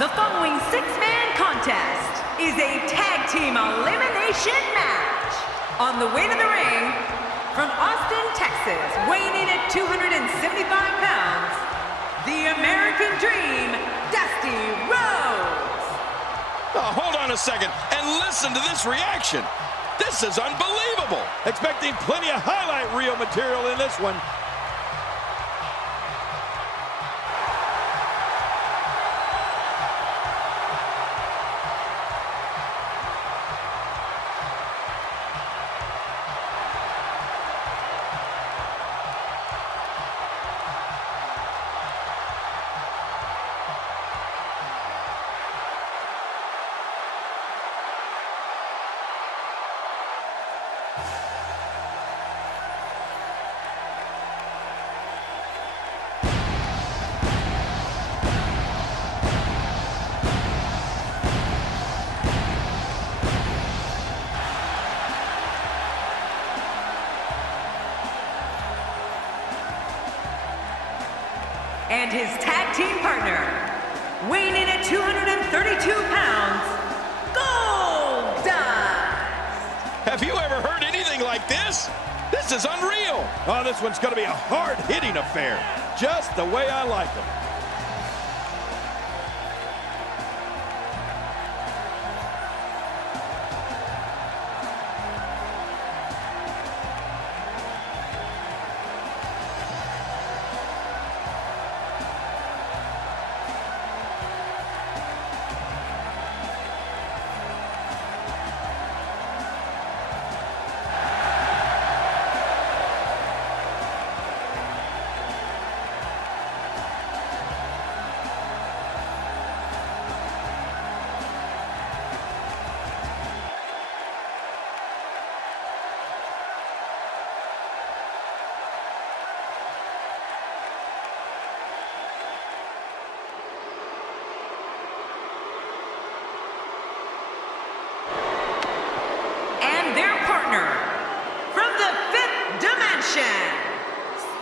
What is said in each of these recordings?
The following six-man contest is a tag team elimination match. On the way to the ring, from Austin, Texas, weighing in at 275 pounds, the American Dream, Dusty Rhodes. Oh, hold on a second and listen to this reaction. This is unbelievable. Expecting plenty of highlight reel material in this one. And his tag team partner, weighing in at 232 pounds, Gold Dust. Have you ever heard anything like this? This is unreal. Oh, this one's going to be a hard-hitting affair, just the way I like them. Their partner, from the fifth dimension,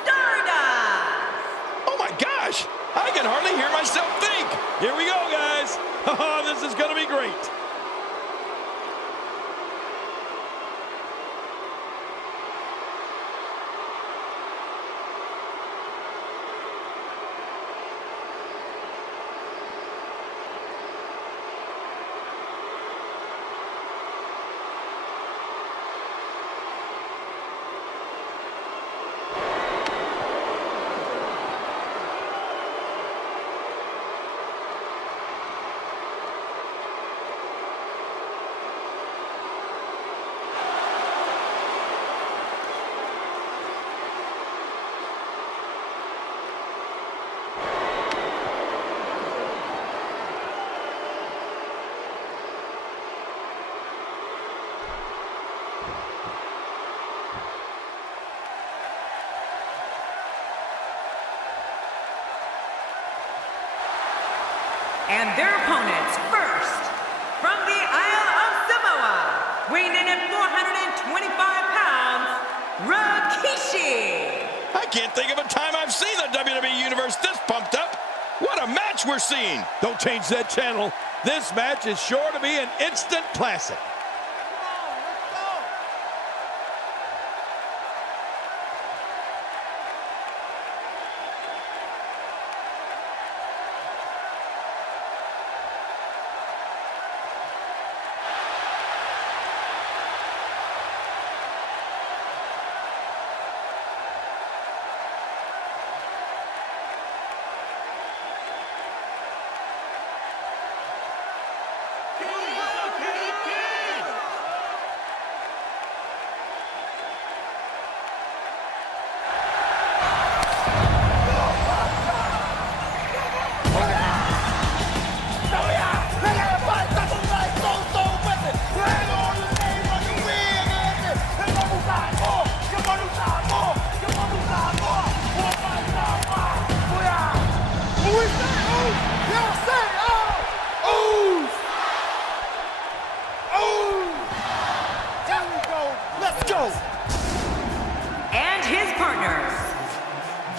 Stardust. Oh my gosh, I can hardly hear myself think. Here we go, guys. Oh, this is going to be great. And their opponents, first, from the Isle of Samoa, weighing in at 425 pounds, Rikishi. I can't think of a time I've seen the WWE Universe this pumped up. What a match we're seeing. Don't change that channel. This match is sure to be an instant classic.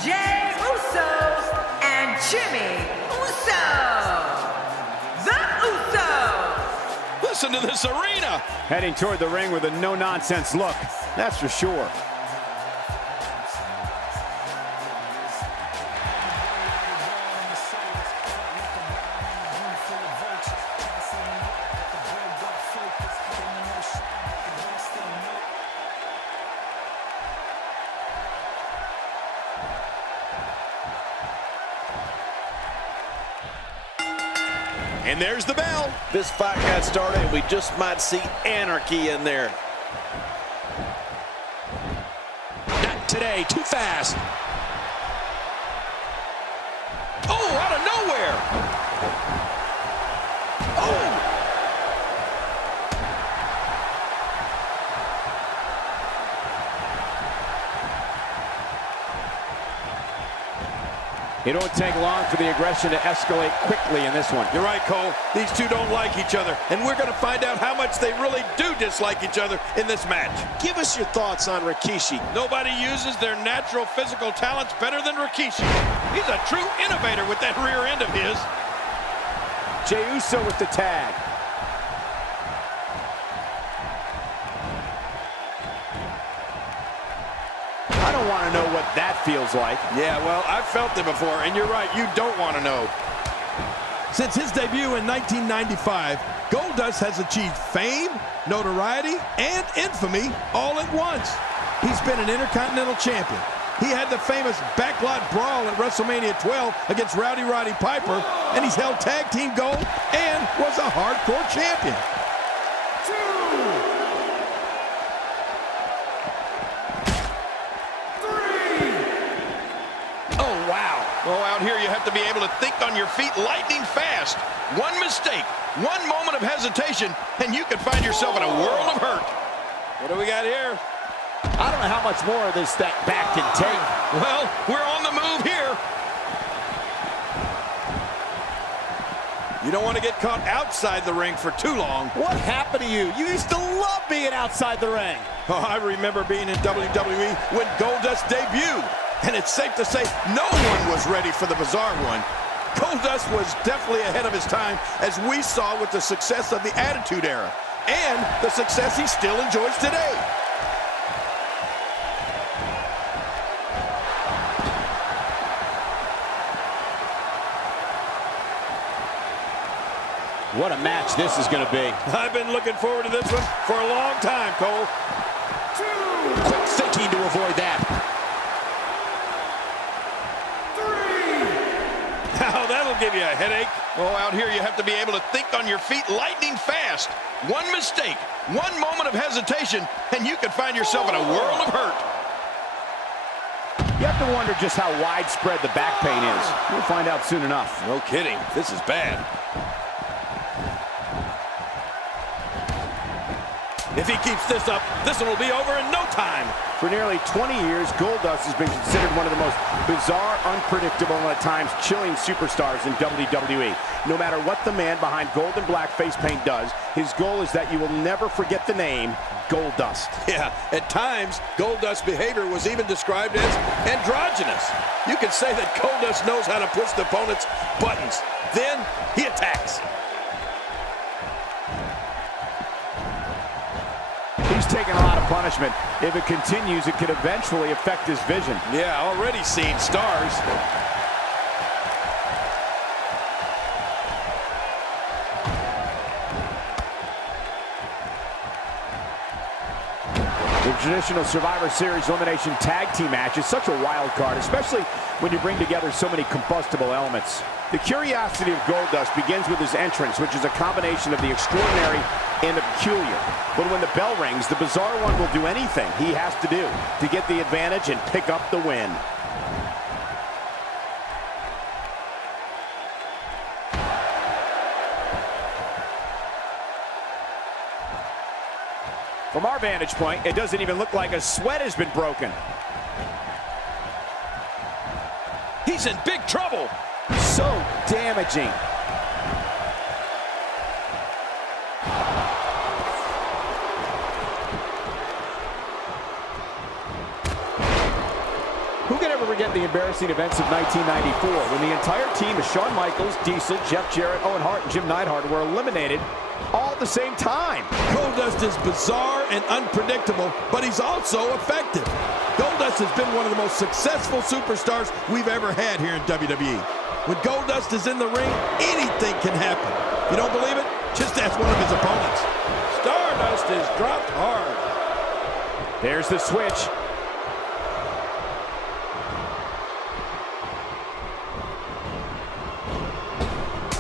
Jey Uso and Jimmy Uso. chaos into this arena. Heading toward the ring with a no-nonsense look, that's for sure. And there's the bell. This fight got started, and we just might see anarchy in there. Not today, too fast. Oh, out of nowhere. Oh. It don't take long for the aggression to escalate quickly in this one. You're right, Cole. These two don't like each other, and we're going to find out how much they really do dislike each other in this match. Give us your thoughts on Rikishi. Nobody uses their natural physical talents better than Rikishi. He's a true innovator with that rear end of his. Jey Uso with the tag. I don't want to know what that feels like. Yeah, well, I've felt it before, and you're right, you don't want to know. Since his debut in 1995, Goldust has achieved fame, notoriety, and infamy all at once. He's been an Intercontinental Champion. He had the famous backlot brawl at WrestleMania 12 against Rowdy Roddy Piper, and he's held tag team gold and was a hardcore champion. Oh, out here you have to be able to think on your feet lightning fast. One mistake, one moment of hesitation, and you could find yourself in a world of hurt. What do we got here? I don't know how much more of this that back can take. Well, we're on the move here. You don't want to get caught outside the ring for too long. What happened to you? You used to love being outside the ring. Oh, I remember being in WWE when Goldust debuted. And it's safe to say no one was ready for the Bizarre One. Goldust was definitely ahead of his time, as we saw with the success of the Attitude Era, and the success he still enjoys today. What a match this is going to be. I've been looking forward to this one for a long time, Cole. Quick thinking to avoid that. Now that'll give you a headache. Oh, out here you have to be able to think on your feet lightning fast. One mistake, one moment of hesitation, and you could find yourself in a world of hurt. You have to wonder just how widespread the back pain is. We'll find out soon enough. No kidding. This is bad. If he keeps this up, this one will be over in no time. For nearly 20 years, Goldust has been considered one of the most bizarre, unpredictable, and at times chilling superstars in WWE. No matter what the man behind gold and black face paint does, his goal is that you will never forget the name Goldust. Yeah, at times, Goldust's behavior was even described as androgynous. You could say that Goldust knows how to push the opponent's buttons. Then he attacks. He's taking a lot of punishment. If it continues, it could eventually affect his vision. Yeah, already seeing stars. The traditional Survivor Series elimination tag team match is such a wild card, especially when you bring together so many combustible elements. The curiosity of Goldust begins with his entrance, which is a combination of the extraordinary and the peculiar. But when the bell rings, the Bizarre One will do anything he has to do to get the advantage and pick up the win. From our vantage point, it doesn't even look like a sweat has been broken. He's in big trouble. So damaging. Who can ever forget the embarrassing events of 1994 when the entire team of Shawn Michaels, Diesel, Jeff Jarrett, Owen Hart, and Jim Neidhart were eliminated, all at the same time. Goldust is bizarre and unpredictable, but he's also effective. Goldust has been one of the most successful superstars we've ever had here in WWE. When Goldust is in the ring, anything can happen. You don't believe it? Just ask one of his opponents. Stardust is dropped hard. There's the switch.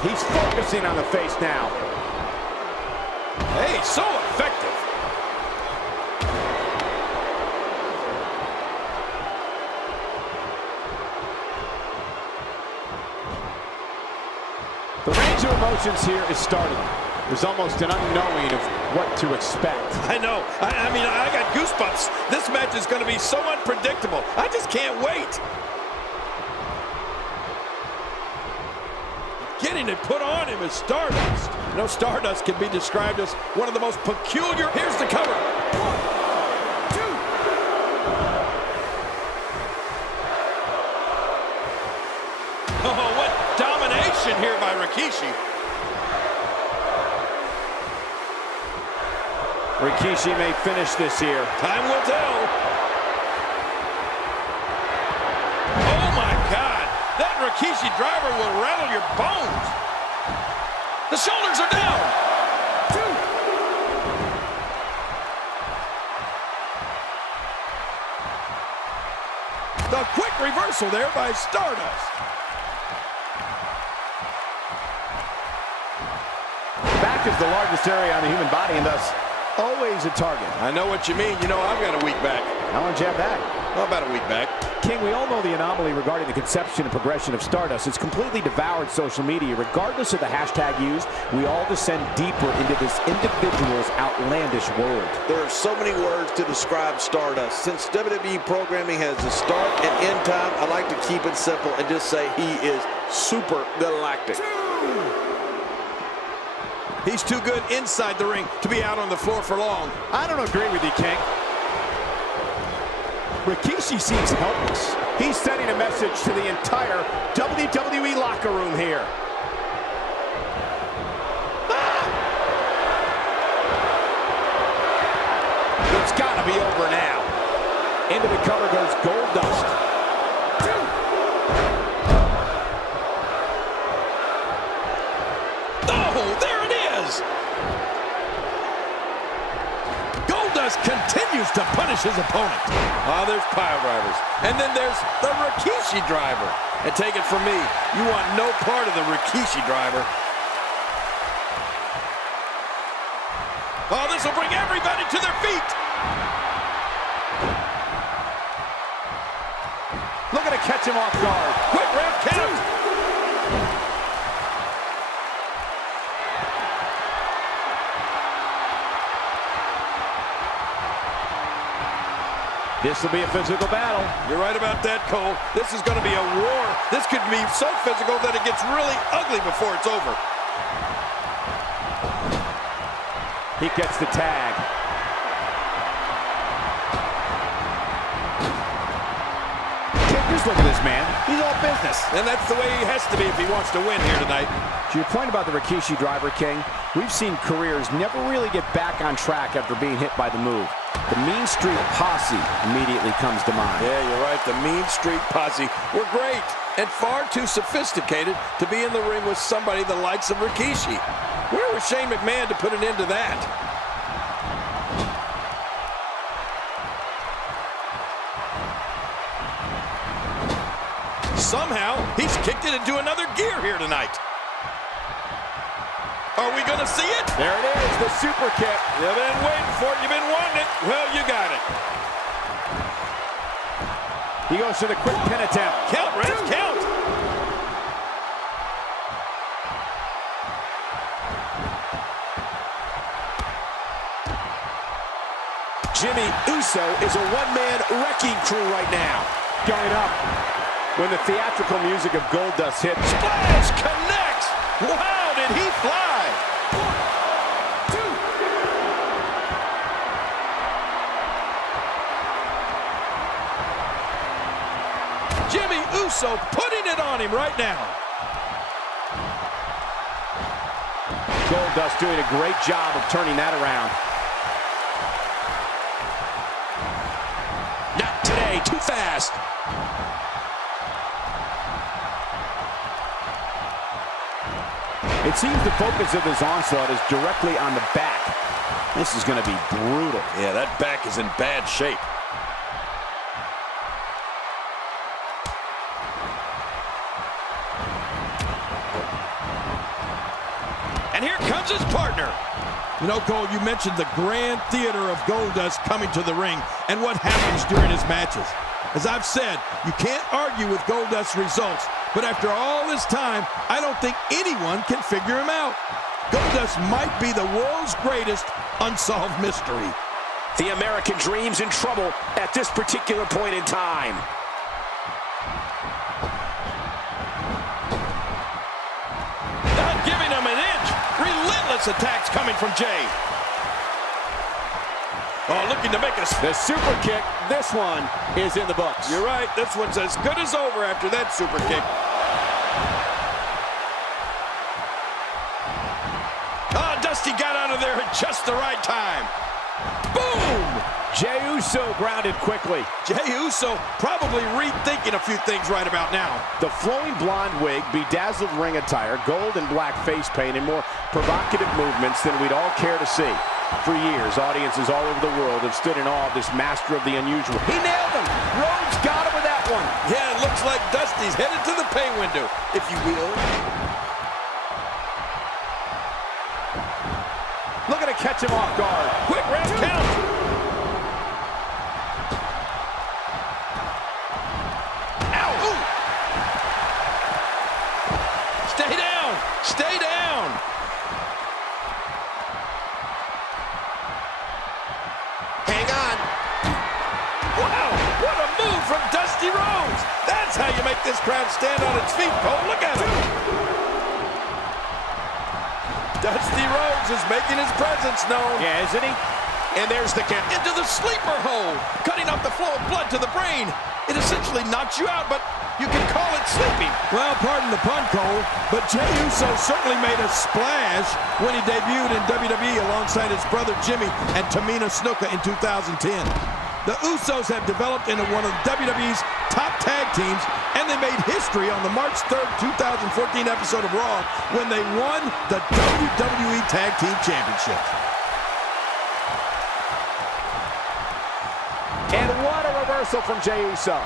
He's focusing on the face now. Hey, so effective. The range of emotions here is starting. There's almost an unknowing of what to expect. I know. I mean, I got goosebumps. This match is going to be so unpredictable. I just can't wait. Getting it put on him is Stardust. You know, Stardust can be described as one of the most peculiar. Here's the cover. 1, 2. Oh, what domination here by Rikishi. Rikishi may finish this here. Time will tell. Oh, my God. That Rikishi driver will rattle your bones. The shoulders are down. 2. The quick reversal there by Stardust. Back is the largest area on the human body and thus always a target. I know what you mean. You know, I've got a week back. How long did you have that? Well, about a week back. King, we all know the anomaly regarding the conception and progression of Stardust. It's completely devoured social media. Regardless of the hashtag used, we all descend deeper into this individual's outlandish world. There are so many words to describe Stardust. Since WWE programming has a start and end time, I like to keep it simple and just say he is super galactic. 2. He's too good inside the ring to be out on the floor for long. I don't agree with you, King. Rikishi seems helpless. He's sending a message to the entire WWE locker room here. It's got to be over now. Into the cover goes Goldust. 2. Oh, there it is. Goldust continues to punish his opponent. Oh, there's pile drivers. And then there's the Rikishi driver. And take it from me, you want no part of the Rikishi driver. Oh, this will bring everybody to their feet. Looking to catch him off guard. Quick ref count. 2. This will be a physical battle. You're right about that, Cole. This is going to be a war. This could be so physical that it gets really ugly before it's over. He gets the tag. Just look at this man. He's all business. And that's the way he has to be if he wants to win here tonight. To your point about the Rikishi driver, King, we've seen careers never really get back on track after being hit by the move. The Mean Street Posse immediately comes to mind. Yeah, you're right. The Mean Street Posse were great and far too sophisticated to be in the ring with somebody the likes of Rikishi. Where was Shane McMahon to put an end to that? Somehow, he's kicked it into another gear here tonight. Are we going to see it? There it is, the super kick. You've been waiting for it. You've been wanting it. Well, you got it. He goes for the quick pin attempt. Count, Rhodes, count. Jimmy Uso is a one-man wrecking crew right now. Going up. When the theatrical music of Goldust hits. Splash connects. Wow, did he fly? 1, 2. Jimmy Uso putting it on him right now. Goldust doing a great job of turning that around. Not today, too fast. It seems the focus of this onslaught is directly on the back. This is going to be brutal. Yeah, that back is in bad shape. And here comes his partner. You know, Cole, you mentioned the grand theater of Goldust coming to the ring and what happens during his matches. As I've said, you can't argue with Goldust's results, but after all this time, I don't think anyone can figure him out. Goldust might be the world's greatest unsolved mystery. The American dream's in trouble at this particular point in time. Not giving him an inch. Relentless attacks coming from Jay. Oh, looking to make us. The super kick, this one is in the books. You're right, this one's as good as over after that super kick. Oh, Dusty got out of there at just the right time. Boom! Jey Uso grounded quickly. Jey Uso probably rethinking a few things right about now. The flowing blonde wig, bedazzled ring attire, gold and black face paint, and more provocative movements than we'd all care to see. For years, audiences all over the world have stood in awe of this master of the unusual. He nailed him! Rhodes got him with that one. Yeah, it looks like Dusty's headed to the pay window, if you will. Looking to catch him off guard. Quick round count. Ow! Ooh. Stay down! Stay down! Hang on. Wow! What a move from Dusty Rhodes! That's how you make this crowd stand on its feet, Cole. Look at him! Dusty Rhodes is making his presence known. Yeah, isn't he? And there's the kick into the sleeper hold, cutting off the flow of blood to the brain. It essentially knocks you out, but you can call it sleeping. Well, pardon the pun, Cole, but Jey Uso certainly made a splash when he debuted in WWE alongside his brother Jimmy and Tamina Snuka in 2010. The Usos have developed into one of WWE's top tag teams, and they made history on the March 3rd, 2014 episode of Raw when they won the WWE Tag Team Championship. And what a reversal from Jey Uso.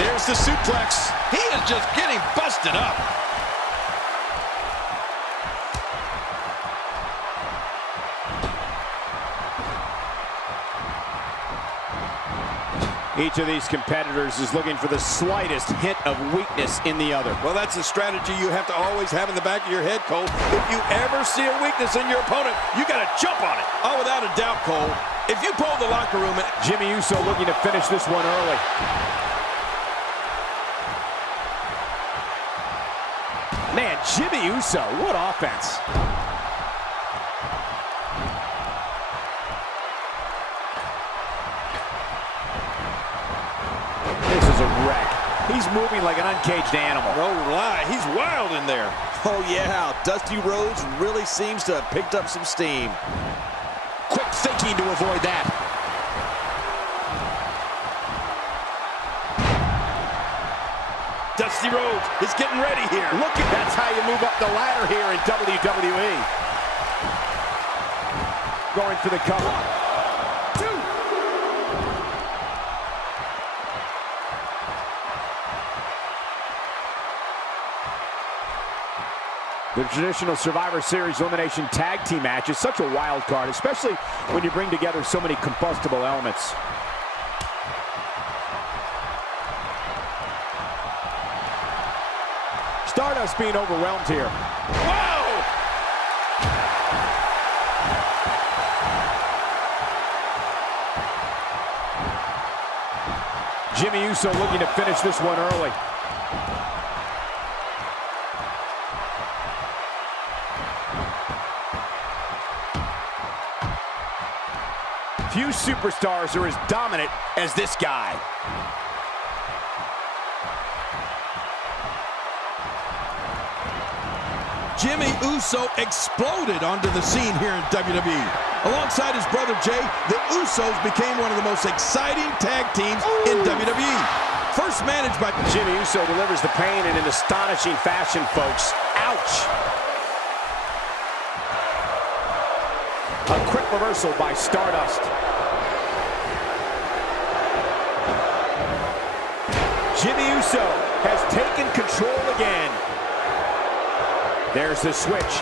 There's the suplex. He is just getting busted up. Each of these competitors is looking for the slightest hint of weakness in the other. Well, that's a strategy you have to always have in the back of your head, Cole. If you ever see a weakness in your opponent, you got to jump on it. Oh, without a doubt, Cole. If you pull the locker room... Jimmy Uso looking to finish this one early. Man, Jimmy Uso, what offense. This is a wreck. He's moving like an uncaged animal. No lie, he's wild in there. Oh, yeah, Dusty Rhodes really seems to have picked up some steam. Quick thinking to avoid that. Dusty Rhodes is getting ready here. Look at that's how you move up the ladder here in WWE. Going for the cover. 1, 2. The traditional Survivor Series Elimination Tag Team match is such a wild card, especially when you bring together so many combustible elements. Stardust being overwhelmed here. Whoa! Jimmy Uso looking to finish this one early. Few superstars are as dominant as this guy. Jimmy Uso exploded onto the scene here in WWE. Alongside his brother Jay, the Usos became one of the most exciting tag teams in WWE. First managed by Jimmy Uso delivers the pain in an astonishing fashion, folks. Ouch! A quick reversal by Stardust. Jimmy Uso has taken control again. There's the switch.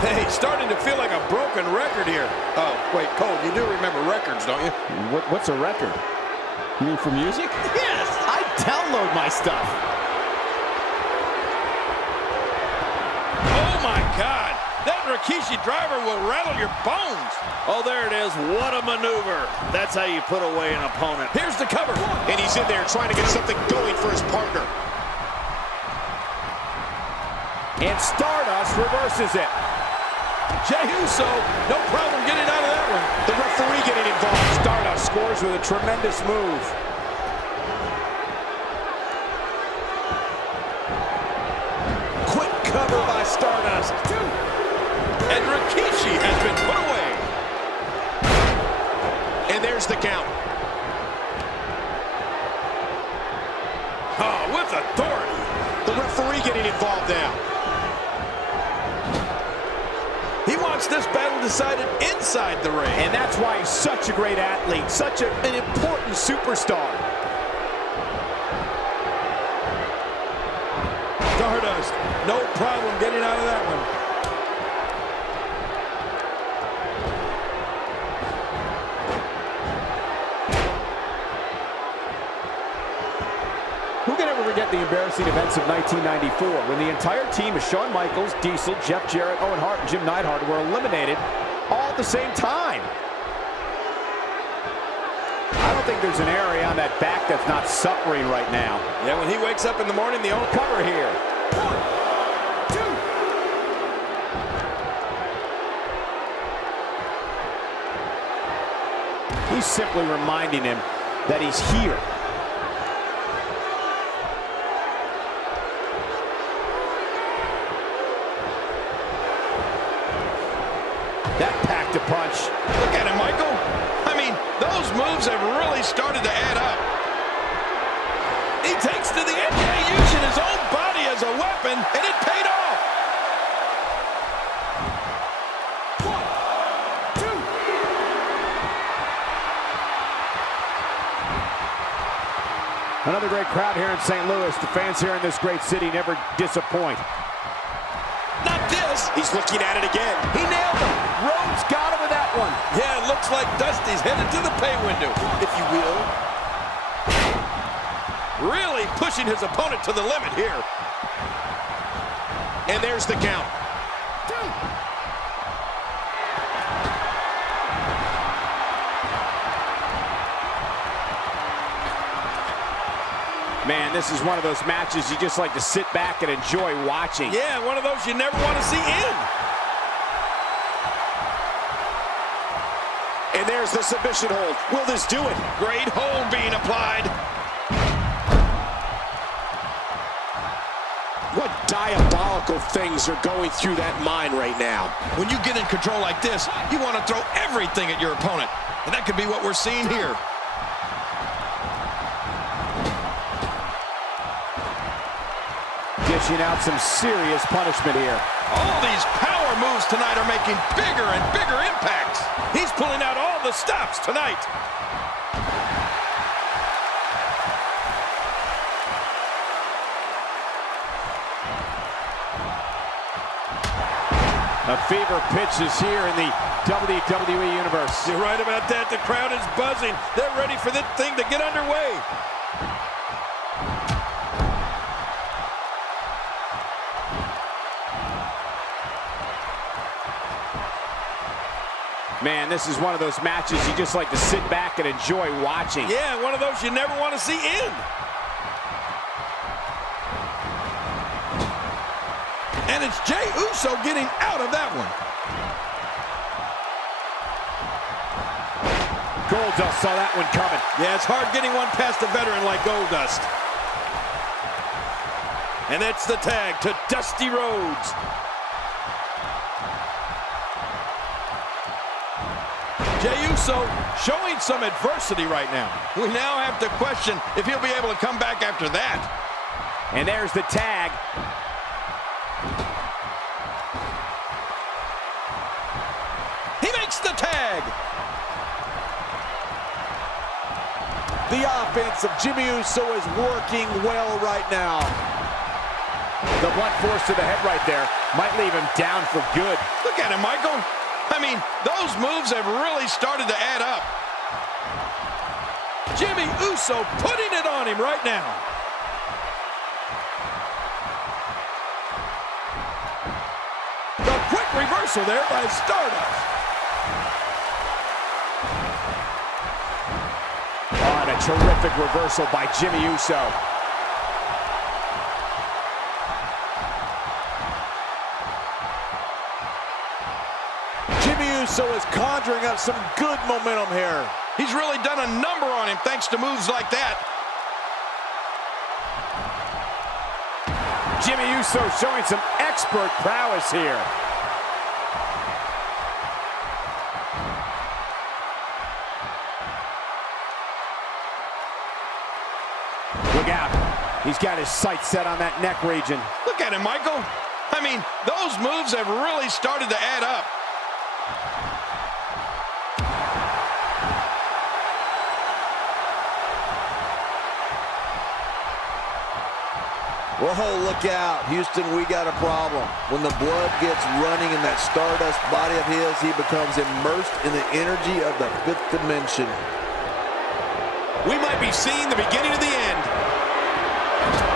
Hey, starting to feel like a broken record here. Oh, wait, Cole, you do remember records, don't you? What's a record? You mean for music? Yes! I download my stuff. Oh, my God! That Rikishi driver will rattle your bones. Oh, there it is. What a maneuver. That's how you put away an opponent. Here's the cover. And he's in there trying to get something going for his partner. And Stardust reverses it. Jey Uso, no problem getting out of that one. The referee getting involved. Stardust scores with a tremendous move. Quick cover by Stardust. And Rikishi has been put away. And there's the count. Oh, with authority. The referee getting involved now. He wants this battle decided inside the ring. And that's why he's such a great athlete, such an important superstar. Stardust, no problem getting out of that one. Who can ever forget the embarrassing events of 1994 when the entire team of Shawn Michaels, Diesel, Jeff Jarrett, Owen Hart, and Jim Neidhart were eliminated all at the same time? I don't think there's an area on that back that's not suffering right now. Yeah, when he wakes up in the morning, the only Cover here. 1, 2. He's simply reminding him that he's here. That packed a punch. Look at him, Michael. I mean, those moves have really started to add up. He takes to the edge, using his own body as a weapon, and it paid off. 1, 2. Another great crowd here in St. Louis. The fans here in this great city never disappoint. Not this. He's looking at it again. He nailed him. Rhodes got him with that one. Yeah, it looks like Dusty's headed to the pay window, if you will. Really pushing his opponent to the limit here. And there's the count. 2. Man, this is one of those matches you just like to sit back and enjoy watching. Yeah, one of those you never want to see end. And there's the submission hold. Will this do it? Great hold being applied. What diabolical things are going through that mind right now? When you get in control like this, you want to throw everything at your opponent. And that could be what we're seeing here. Dishing out some serious punishment here. All these power moves tonight are making bigger and bigger impacts. He's pulling out all the stops tonight. A fever pitch is here in the WWE Universe. You're right about that. The crowd is buzzing. They're ready for this thing to get underway. Man, this is one of those matches you just like to sit back and enjoy watching. Yeah, one of those you never want to see end. And it's Jey Uso getting out of that one. Goldust saw that one coming. Yeah, it's hard getting one past a veteran like Goldust. And that's the tag to Dusty Rhodes. Jey Uso showing some adversity right now. We now have to question if he'll be able to come back after that. And there's the tag. He makes the tag. The offense of Jimmy Uso is working well right now. The blunt force to the head right there might leave him down for good. Look at him, Michael. I mean, those moves have really started to add up. Jimmy Uso putting it on him right now. The quick reversal there by Stardust. Oh, and a terrific reversal by Jimmy Uso. Jimmy Uso is conjuring up some good momentum here. He's really done a number on him thanks to moves like that. Jimmy Uso showing some expert prowess here. Look out. He's got his sights set on that neck region. Look at him, Michael. I mean, those moves have really started to add up. Whoa, look out. Houston, we got a problem. When the blood gets running in that Stardust body of his, he becomes immersed in the energy of the fifth dimension. We might be seeing the beginning of the end.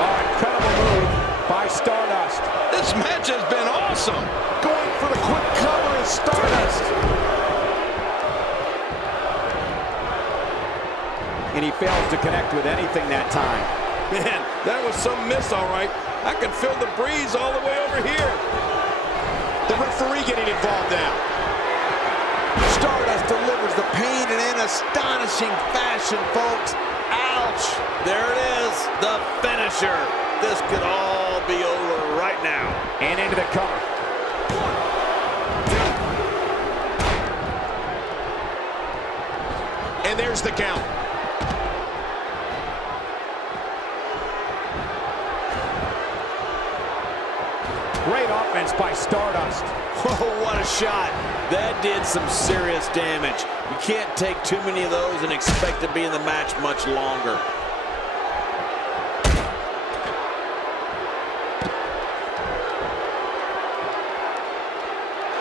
Oh, incredible move by Stardust. This match has been awesome. Going for the quick cover is Stardust. And he fails to connect with anything that time. Man, that was some miss, all right. I can feel the breeze all the way over here. The referee getting involved now. Stardust delivers the pain in an astonishing fashion, folks. Ouch. There it is, the finisher. This could all be over right now. And into the cover. 1, 2. And there's the count. Great offense by Stardust. Oh, what a shot. That did some serious damage. You can't take too many of those and expect to be in the match much longer.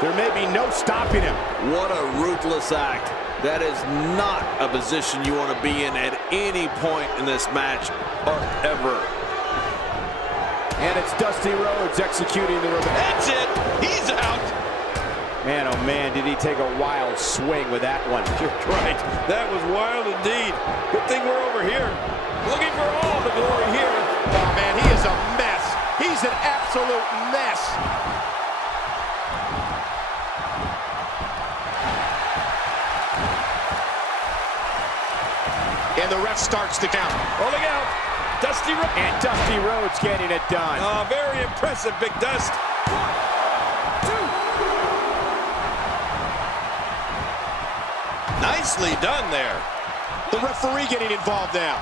There may be no stopping him. What a ruthless act. That is not a position you want to be in at any point in this match or ever. And it's Dusty Rhodes executing the revenge. That's it. He's out. Man, oh man, did he take a wild swing with that one. You're right. That was wild indeed. Good thing we're over here. Looking for all the glory here. Oh, man, he is a mess. He's an absolute mess. And the ref starts to count. Oh, look out. Dusty Rhodes. And Dusty Rhodes getting it done. Oh, very impressive, Big Dust. 1, 2. Nicely done there. The referee getting involved now.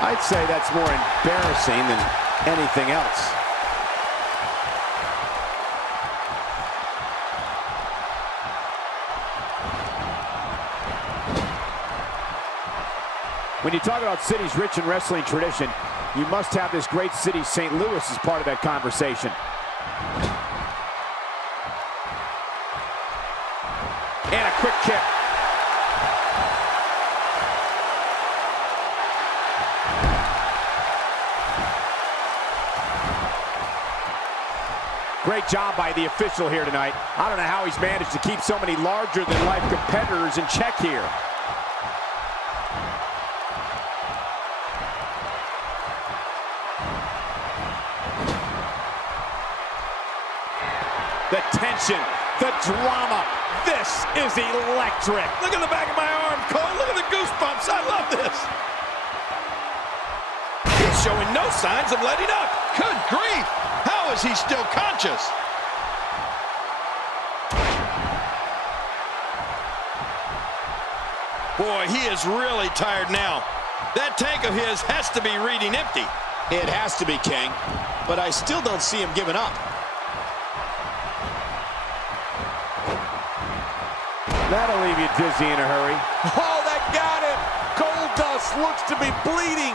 I'd say that's more embarrassing than anything else. When you talk about cities rich in wrestling tradition, you must have this great city, St. Louis, as part of that conversation. And a quick kick. Great job by the official here tonight. I don't know how he's managed to keep so many larger-than-life competitors in check here. The tension, the drama, This is electric. Look at the back of my arm, Cole. Look at the goosebumps. I love this. He's showing no signs of letting up. Good grief. How is he still conscious? Boy, he is really tired now. That tank of his has to be reading empty. It has to be, King, but I still don't see him giving up. That'll leave you dizzy in a hurry. Oh, that got him. Goldust looks to be bleeding.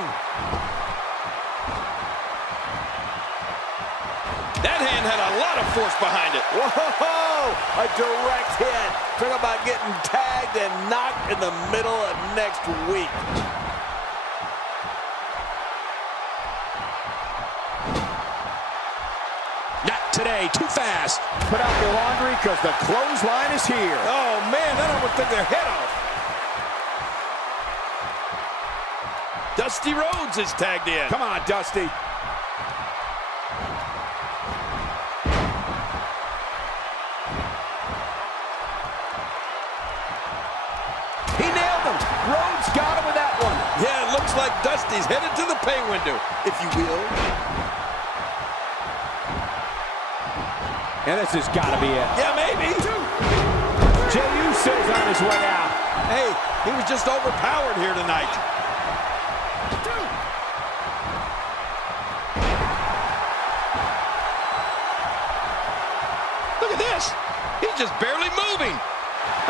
That hand had a lot of force behind it. Whoa, a direct hit. Talk about getting tagged and knocked in the middle of next week. Not today, too fast. Put out your laundry because the clothesline is here. Oh, man, that almost took their head off. Dusty Rhodes is tagged in. Come on, Dusty. He nailed him. Rhodes got him with that one. Yeah, it looks like Dusty's headed to the pay window, if you will. And this has got to be it. Yeah, maybe. Jey Uso's on his way out. Hey, he was just overpowered here tonight. Look at this. He's just barely moving.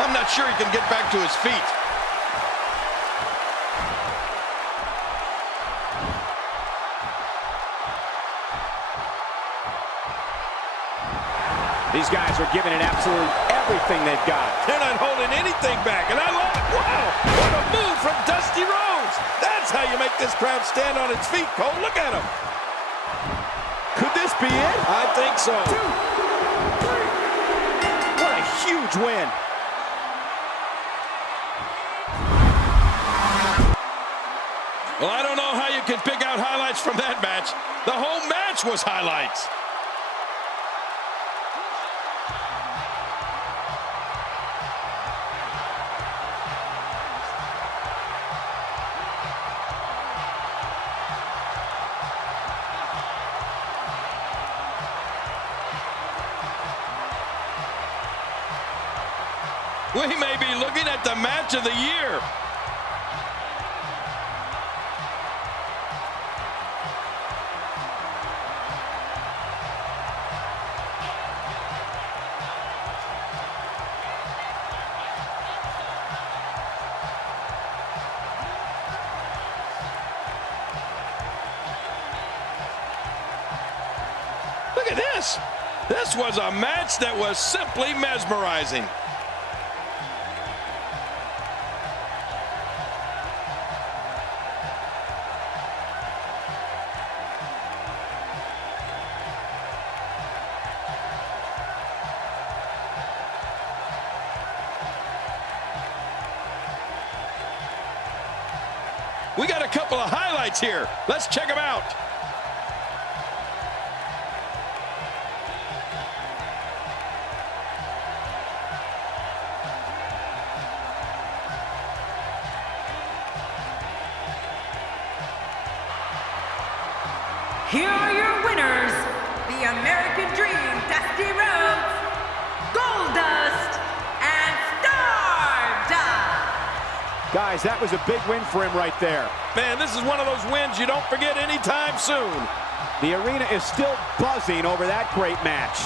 I'm not sure he can get back to his feet. These guys are giving it absolutely everything they've got. They're not holding anything back, and I love it. Wow, what a move from Dusty Rhodes. That's how you make this crowd stand on its feet, Cole. Look at him. Could this be it? I think so. What a huge win. Well, I don't know how you can pick out highlights from that match. The whole match was highlights. We may be looking at the match of the year. Look at this. This was a match that was simply mesmerizing. We got a couple of highlights here. Let's check them out. Here are your winners, the American Dream, Dusty Rhodes, Goldust, and Stardust. Guys, that was a big win for him right there. Man, this is one of those wins you don't forget anytime soon. The arena is still buzzing over that great match.